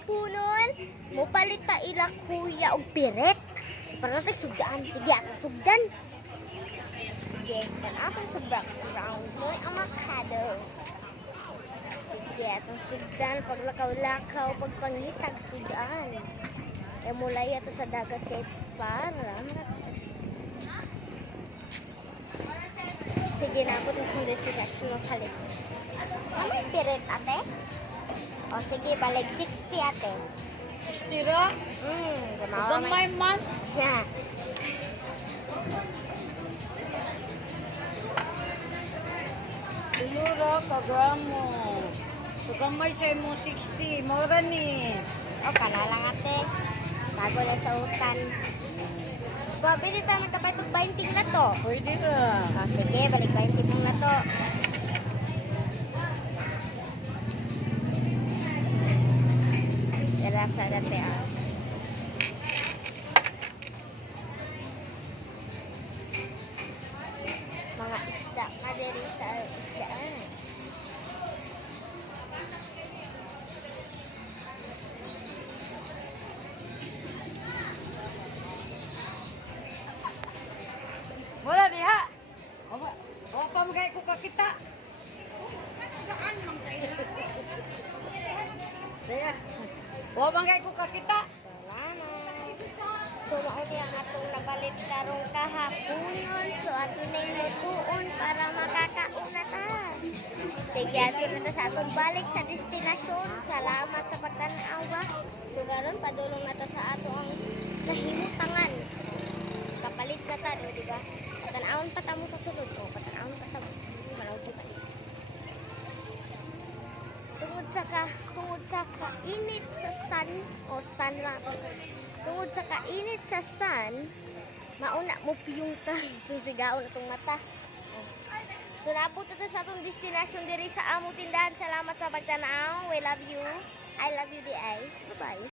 hapunon, mupalit ta ila kuya og piret. Para natin sugdaan. Sige, atong sugdan. Sige, kan atong sa background mo ang makado. Sige, atong sugdan. Paglakaw-lakaw, pagpangitag sugdaan. E mulay ato sa dagat kay para. Sige na ako itong destination ng halik. May piret, ate? O sige, balik 60, ate. Estira, gamay man. Yeah. Tulura ka gramo. So gamay sa mo 60, mura ni. O, kana lang, ate. Bago na sa utan. Babi, di tayo magkapatog 20 na to. Pwede ra. O, sige, balik 20 mong na to. Rasa dati, ah. Mga isda ka diri sa isdaan. Wala diha. O pa magay ko kakita. Diha. O bangay ko kakita. Wala na. So, mauli ang atong nabalit karong kahaponon. So, ato na yung lutuon para makakauna ta. Sige, ato na ta sa atong balik sa destinasyon. Salamat sa pagtanawa. So, garon padulong na ta sa ato ang nahimutangan. Kapalit na ta, di ba? Patanawon pa ta mo sa sulod. O, patanawon pa ta mo. Malawag di pa dito. Tungod sa kainit sa sun o sun lang tungod sa kainit sa sun mauna mo piyong ta kung sigaon atong mata. So naabot ta sa atong destination diri sa among tindahan. Salamat sa pagtanaw. We love you. I love you di ay. Bye bye.